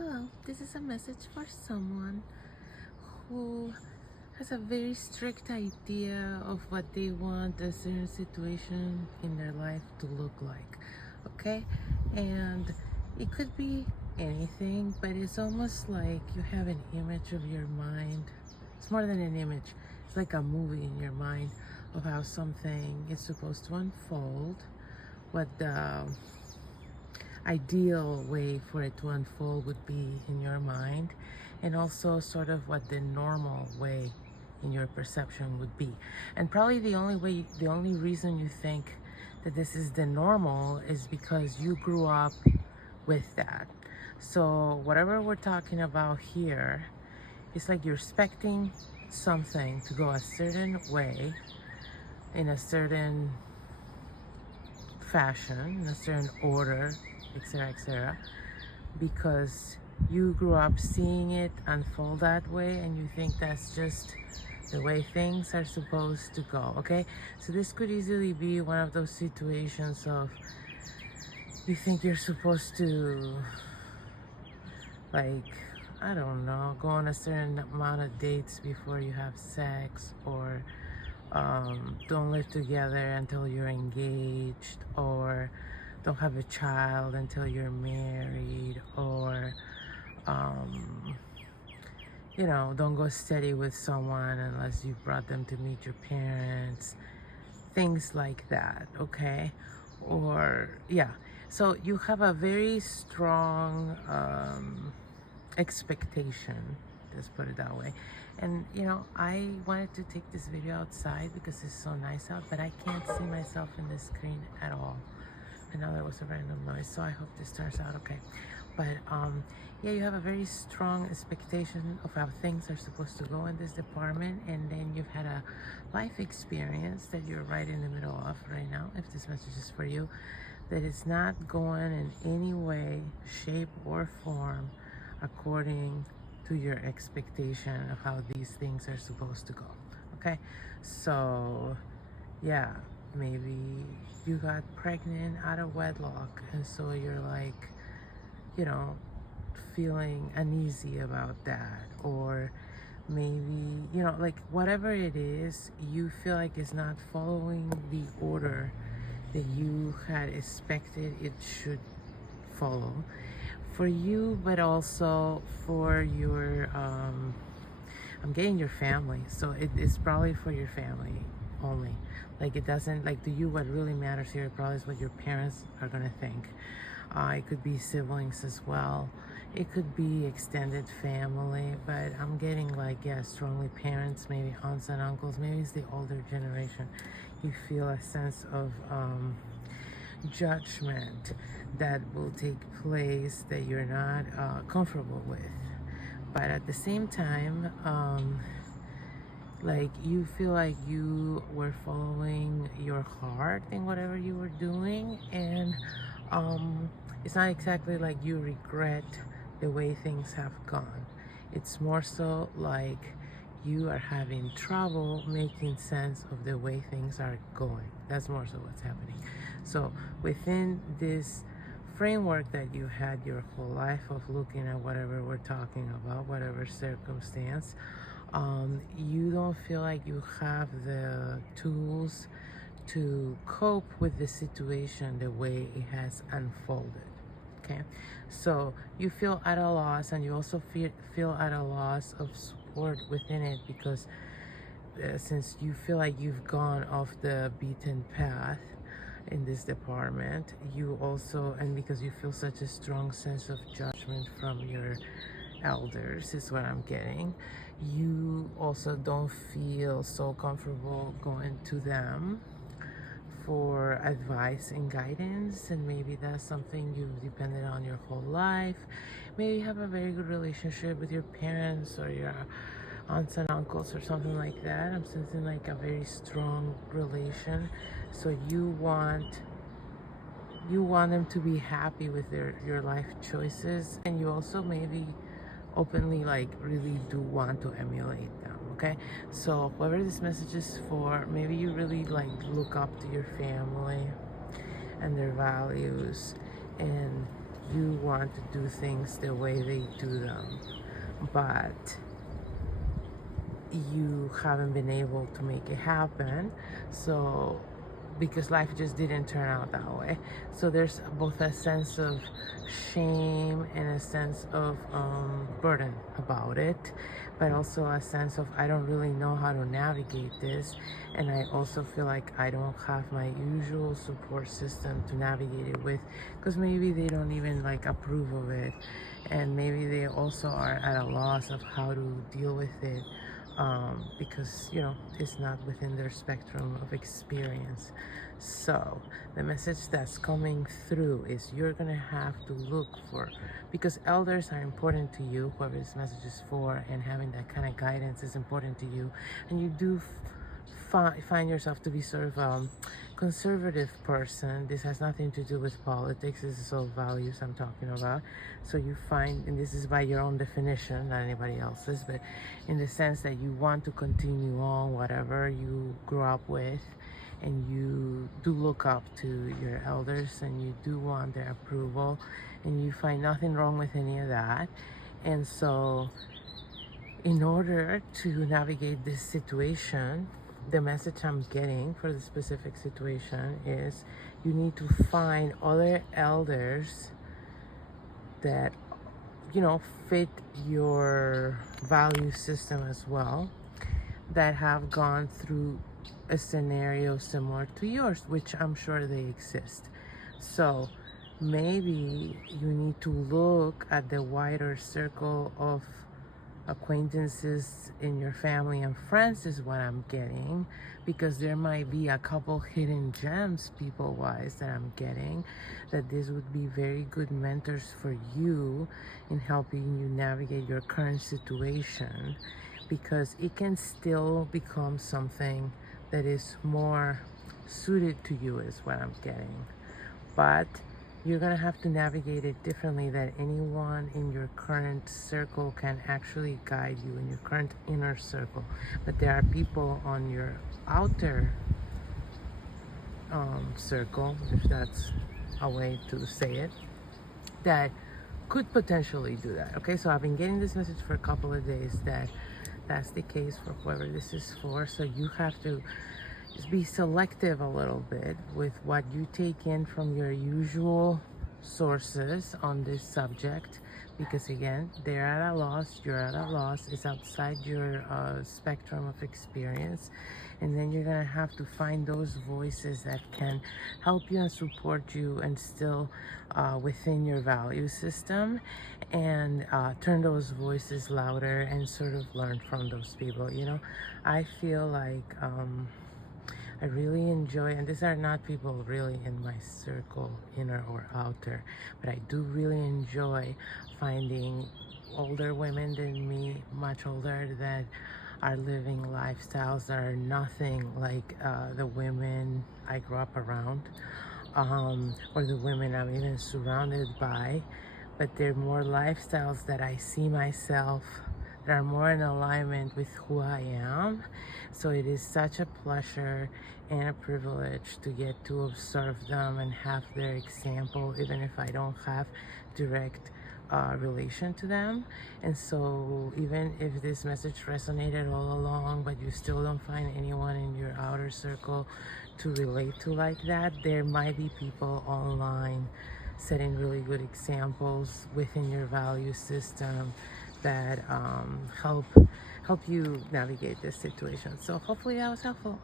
Hello, this is a message for someone who has a very strict idea of what they want a certain situation in their life to look like. Okay? And it could be anything, but it's almost like you have an image of your mind. It's more than an image, it's like a movie in your mind of how something is supposed to unfold, what the ideal way for it to unfold would be in your mind, and also sort of what the normal way in your perception would be. And probably the only reason you think that this is the normal is because you grew up with that. So whatever we're talking about here, it's like you're expecting something to go a certain way, in a certain fashion, in a certain order, etc., because you grew up seeing it unfold that way and you think that's just the way things are supposed to go. Okay, so this could easily be one of those situations of you think you're supposed to, like, I don't know, go on a certain amount of dates before you have sex, or don't live together until you're engaged, or don't have a child until you're married, or don't go steady with someone unless you brought them to meet your parents, things like that. Okay, or yeah, so you have a very strong expectation, let's put it that way. And I wanted to take this video outside because it's so nice out, but I can't see myself in the screen at all. I know there was a random noise, so I hope this turns out okay. But yeah, you have a very strong expectation of how things are supposed to go in this department, and then you've had a life experience that you're right in the middle of right now, if this message is for you, that is not going in any way, shape, or form according to your expectation of how these things are supposed to go. Okay, so yeah, maybe you got pregnant out of wedlock, and so you're like, feeling uneasy about that, or maybe like whatever it is, you feel like it's not following the order that you had expected it should follow for you, but also for your I'm getting your family, so it is probably for your family only. Like, it doesn't, like, to you what really matters here probably is what your parents are gonna think. It could be siblings as well, it could be extended family, but I'm getting, like, yeah, strongly parents, maybe aunts and uncles, maybe it's the older generation. You feel a sense of judgment that will take place that you're not comfortable with. But at the same time, like, you feel like you were following your heart in whatever you were doing, and it's not exactly like you regret the way things have gone. It's more so like you are having trouble making sense of the way things are going. That's more so what's happening. So within this framework that you had your whole life of looking at whatever we're talking about, whatever circumstance, you don't feel like you have the tools to cope with the situation the way it has unfolded. Okay, so you feel at a loss, and you also feel at a loss of support within it, because since you feel like you've gone off the beaten path in this department, you also, and because you feel such a strong sense of judgment from your elders, is what I'm getting, you also don't feel so comfortable going to them for advice and guidance. And maybe that's something you've depended on your whole life. Maybe you have a very good relationship with your parents or your aunts and uncles or something like that. I'm sensing like a very strong relation, so you want them to be happy with your life choices, and you also maybe openly, like, really do want to emulate them. Okay, so whoever this message is for, maybe you really, like, look up to your family and their values, and you want to do things the way they do them, but you haven't been able to make it happen. So because life just didn't turn out that way. So there's both a sense of shame and a sense of burden about it, but also a sense of I don't really know how to navigate this. And I also feel like I don't have my usual support system to navigate it with, because maybe they don't even like approve of it. And maybe they also are at a loss of how to deal with it, because it's not within their spectrum of experience. So the message that's coming through is you're gonna have to look for, because elders are important to you, whoever this message is for, and having that kind of guidance is important to you. And you do find yourself to be sort of conservative person. This has nothing to do with politics. This is all values I'm talking about. So you find, and this is by your own definition, not anybody else's, but in the sense that you want to continue on whatever you grew up with, and you do look up to your elders, and you do want their approval, and you find nothing wrong with any of that. And so in order to navigate this situation, the message I'm getting for the specific situation is you need to find other elders that fit your value system as well, that have gone through a scenario similar to yours, which I'm sure they exist. So maybe you need to look at the wider circle of acquaintances in your family and friends, is what I'm getting, because there might be a couple hidden gems people wise that I'm getting, that this would be very good mentors for you in helping you navigate your current situation, because it can still become something that is more suited to you, is what I'm getting. But you're going to have to navigate it differently, that anyone in your current circle can actually guide you, in your current inner circle. But there are people on your outer circle, if that's a way to say it, that could potentially do that. Okay, so I've been getting this message for a couple of days that that's the case for whoever this is for. So you have to just be selective a little bit with what you take in from your usual sources on this subject, because again, they're at a loss, you're at a loss, it's outside your spectrum of experience. And then you're gonna have to find those voices that can help you and support you, and still within your value system, and turn those voices louder and sort of learn from those people. I feel like I really enjoy, and these are not people really in my circle, inner or outer, but I do really enjoy finding older women than me, much older, that are living lifestyles that are nothing like the women I grew up around, or the women I'm even surrounded by, but they're more lifestyles that I see myself, that are more in alignment with who I am. So it is such a pleasure and a privilege to get to observe them and have their example, even if I don't have direct relation to them. And so even if this message resonated all along, but you still don't find anyone in your outer circle to relate to like that, there might be people online setting really good examples within your value system that help you navigate this situation. So hopefully that was helpful.